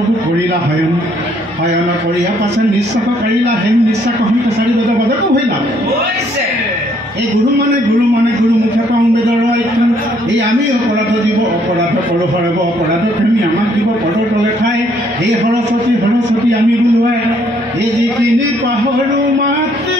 प्रभु करिला हयन हयन करिया पाछे निश्चक करिला हेन निश्चक हम कसारी बजा बजा को होइला होइसे ए गुरु मुखे पाऊं बेदर आइथन ए आमी अपराध जीव अपराध करो हरब अपराध प्रेमी आमाक जीव पदर तले खाय ए सरस्वती आमी बुलवाय ए जे किनि पाहरु माते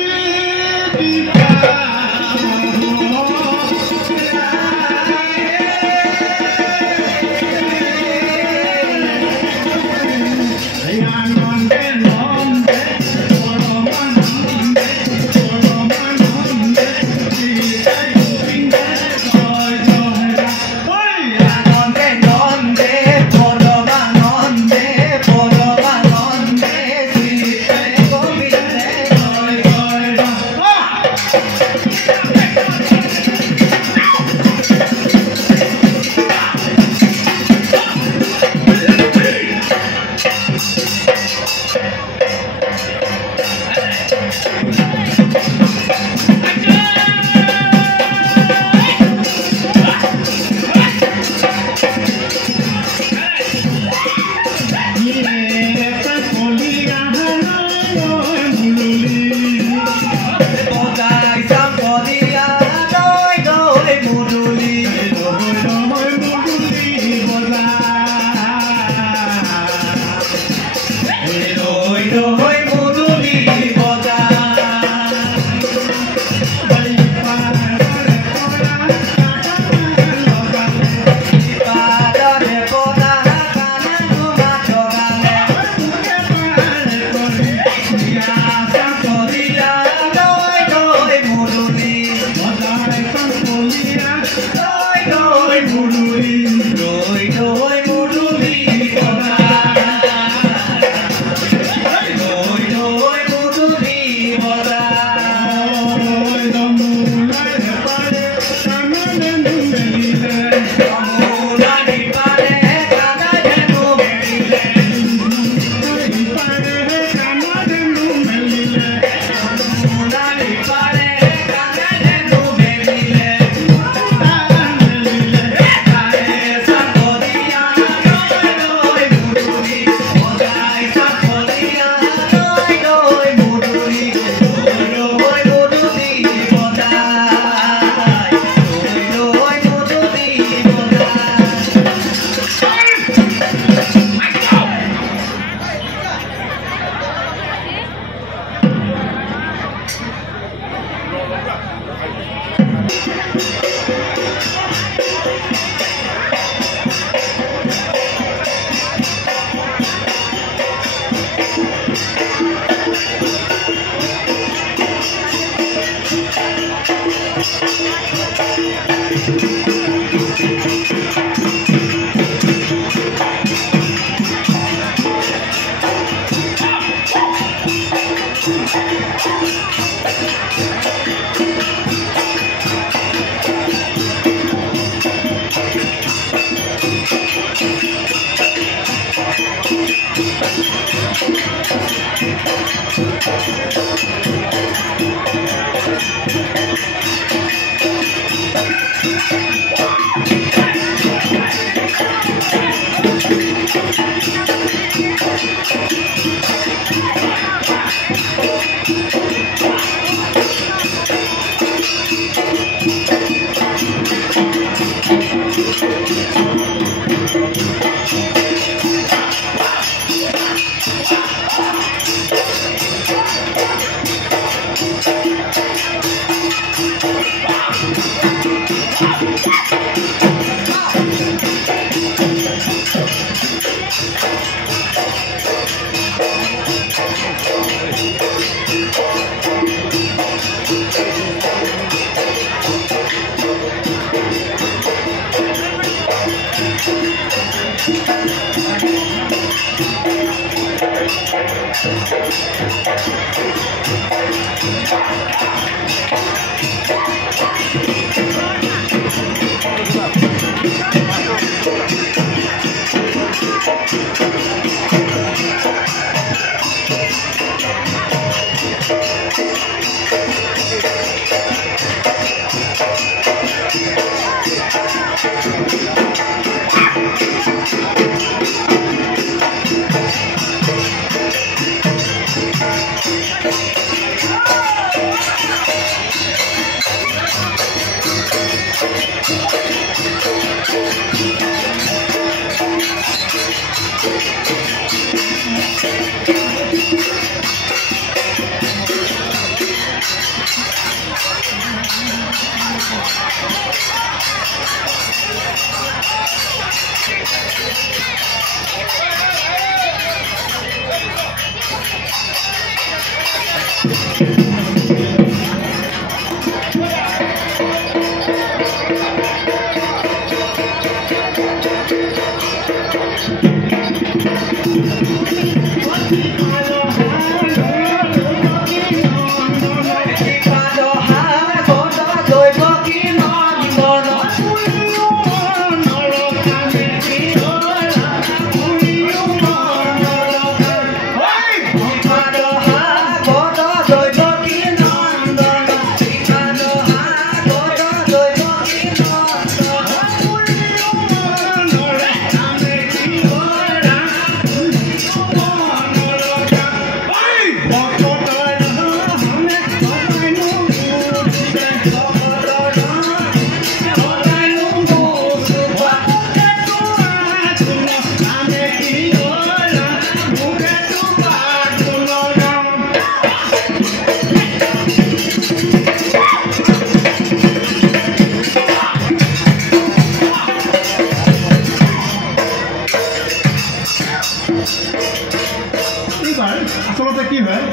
আচলতে কি হয়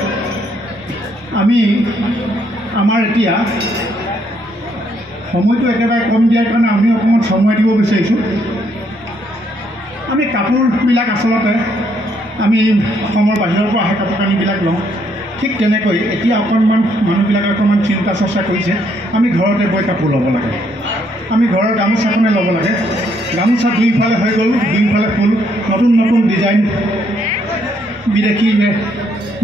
আমি আমাৰ এতিয়া সময়টো একেবাৰে কম দিয়াৰ কাৰণে আমি অকণমান সময় দিব বিচাৰিছোঁ আমি কাপোৰবিলাক আচলতে আমি অসমৰ বাহিৰৰ পৰা অহা কাপোৰ কানিবিলাক লওঁ ঠিক তেনেকৈ এতিয়া অকণমান মানুহবিলাকে অকণমান চিন্তা চৰ্চা কৰিছে আমি ঘৰতে বৈ কাপোৰ ল'ব লাগে আমি ঘৰৰ গামোচাখনে ল'ব লাগে গামোচা দুইফালে হৈ গ'ল দুইফালে ফুল নতুন নতুন ডিজাইন বিদেশী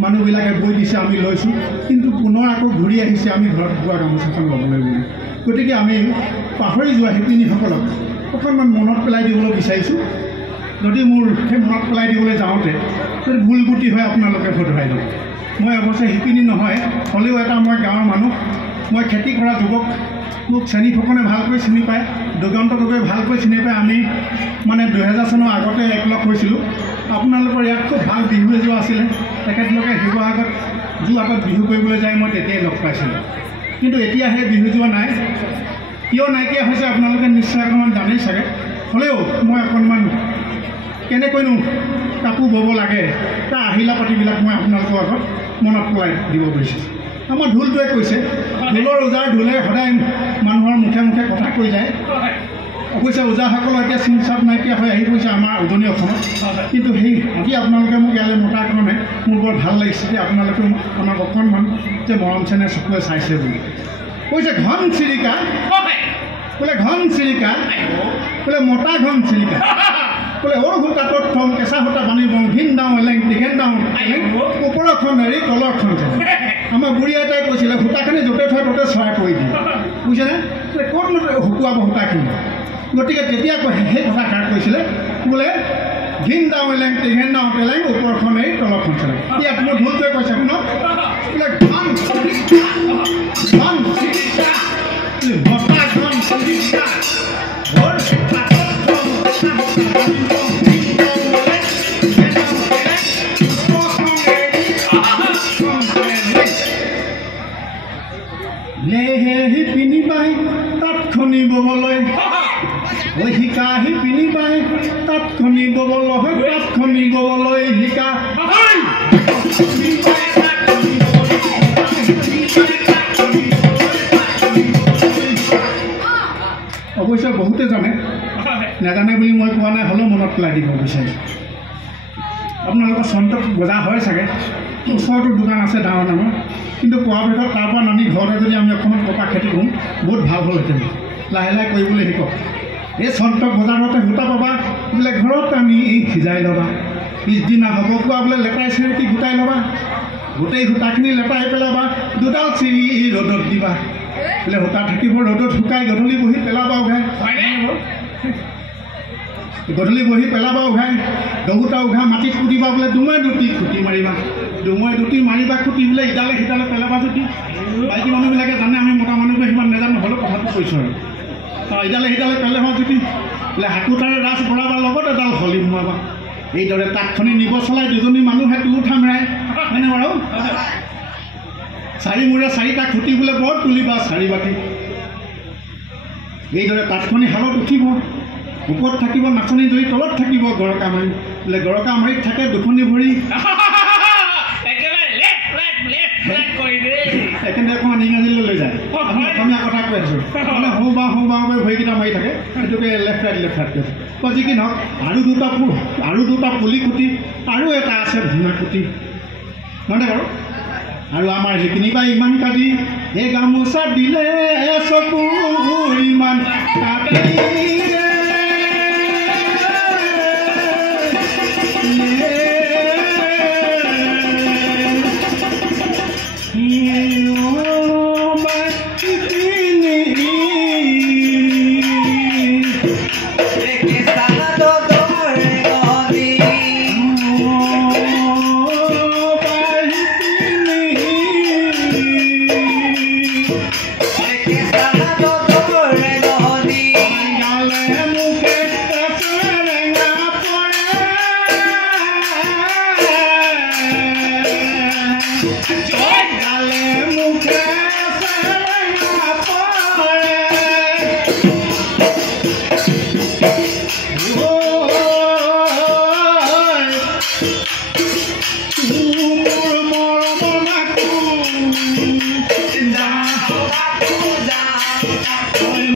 মানুহবিলাকে বৈ দিছে আমি লৈছোঁ কিন্তু পুনৰ আকৌ ঘূৰি আহিছে আমি ঘৰত বোৱা গামোচাখন ল'বলৈ বুলি গতিকে আমি পাহৰি যোৱা শিপিনীসকলক অকণমান মনত পেলাই দিবলৈ বিচাৰিছোঁ যদি মোৰ সেই মনত পেলাই দিবলৈ যাওঁতে যদি ভুল গুটি হয় আপোনালোকে শুধৰাই ল'ব মই অৱশ্যে শিপিনী নহয় হ'লেও এটা মই গাঁৱৰ মানুহ মই খেতি কৰা যুৱক মোক চেনী ফুকনে ভালকৈ চিনি পায় দুগন্ত গগৈ ভালকৈ চিনি পায় আমি মানে 2000 চনৰ আগতে একলগ হৈছিলোঁ আপোনালোকৰ ইয়াত খুব ভাল বিহু এযোৰ আছিলে তেখেতলোকে শিৱসাগৰত যোৰহাটত বিহু কৰিবলৈ যায় মই তেতিয়াই লগ পাইছিলোঁ কিন্তু এতিয়া সেই বিহু যোৱা নাই কিয় নাইকিয়া হৈছে আপোনালোকে নিশ্চয় অকণমান জানেই চাগে হ'লেও মই অকণমান কেনেকৈনো কাপোৰ ব'ব লাগে তাৰ আহিলা পাতিবিলাক মই আপোনালোকৰ আগত মনত পেলাই দিব বিচাৰিছোঁ আমাৰ ঢোলটোৱে কৈছে ঢোলৰ ওজাৰ ঢোলে সদায় মানুহৰ মুখে মুখে কথা কৈ যায় অৱশ্যে ওজাসকলৰ এতিয়া চিন চাপ নাইকিয়া হৈ আহি পৰিছে আমাৰ উজনি অসমত কিন্তু সেই আজি আপোনালোকে মোক ইয়ালৈ মতাৰ কাৰণে মোৰ বৰ ভাল লাগিছে যে আপোনালোকে আমাক অকণমান যে মৰম চেনেহ চকুৱে চাইছে বুলি কৈছে ঘন চিৰিকা বোলে ঘন চিৰিকা বোলে মতা ঘন চিৰিকা বোলে সৰু সূতাটোত থওঁ কেঁচা সূতা বান্ধি বওঁ ঘিন দাওঁ এলেং দীঘেন দাওঁ ওপৰখন হেৰি তলৰখন আমাৰ বুঢ়ী এটাই কৈছিলে সূতাখিনি য'তে থয় ত'তে চৰাই কৰি দিয়ে বুজিছেনে ক'তনো শুকুৱাব সূতাখিনি গতিকে তেতিয়া সেই কথাষাৰ কৈছিলে বোলে ঘিন দাওঁ এলেং দীঘেন দাওঁ তেলেং ওপৰখন এই তলৰখন চলাই ইয়াত মোৰ ঢোলটোৱে কৈছে শুনক বোলে ঘন চিৰিকা ঘন চিৰিকা মতা ঘন চিৰিকা শিপিনী বাই তাত খনি ববলৈ শিকা শিপিনী বাই তাত খনি ববলৈ তাত খনি ববলৈ শিকা অৱশ্যে বহুতে জানে নাজানে বুলি মই কোৱা নাই হ'লেও মনত পেলাই দিব বিচাৰিছোঁ আপোনালোকৰ চন্তক বজাৰ হয় চাগে ওচৰতো দোকান আছে ডাঙৰ ডাঙৰ কিন্তু পৰাপক্ষত তাৰ পৰা নামি ঘৰতে যদি আমি অকণমান কপা খেতি কৰোঁ বহুত ভাল হ'লহেঁতেন লাহে লাহে কৰিবলৈ শিকক এই চন্তক বজাৰতে সূতা পাবা বোলে ঘৰত আনি এই সিজাই ল'বা পিছদিনা হ'ব কোৱা বোলে লেটাই চেৰেকি গোটাই ল'বা গোটেই সূতাখিনি লেটাই পেলাবা দুডাল চিৰি ৰ'দত দিবা বোলে সূতা থাকিব ৰ'দত শুকাই গধূলি বহি পেলাবা উঘাই গধূলি বহি পেলাবা উঘাই দহোটা উঘা মাটিত কুটিবা বোলে দুমৈ দুটি খুটি মাৰিবা দুমৈ দুটি মাৰিবা খুটি বোলে ইডালে সিডালে পেলাবা যদি বাকী মানুহবিলাকে জানে আমি মতা মানুহবোৰে সিমান নাজানো হ'লেও কথাটো কৈছোঁ আৰু ইডালে সিডালে পেলাবা যদি বোলে হাকুতাৰে ৰাজ বঢ়াবা লগত এডাল হলি সোমাবা এইদৰে তাঁতখনি নিব চলাই দুজনী মানুহে তুলু থামৰাই হয়নে বাৰু চাৰিমূৰে চাৰিটা খুটি বোলে বৰ তুলিবা চাৰি বাটি এইদৰে তাঁতখনি শালত উঠিব ওপৰত থাকিব নাচনি ধৰি তলত থাকিব গৰকা মাৰি বোলে গৰকা মাৰিত থাকে দুখনি ভৰি একেবাৰে অকণমান ইংৰাজীলৈ লৈ যায় আমি অসমীয়া কথা কৈ আছোঁ মানে হো বা ভৰিকেইটা মাৰি থাকে সেইটোকে লেফ্ট ৰাইট যি কি নহওক আৰু দুটা পুলি কুটি আৰু এটা আছে ভুনা কুটি নহয়নে বাৰু আৰু আমাৰ সেইখিনি বা ইমান কাজি এই গামোচা দিলে চকুৰ ইমান কাটি Join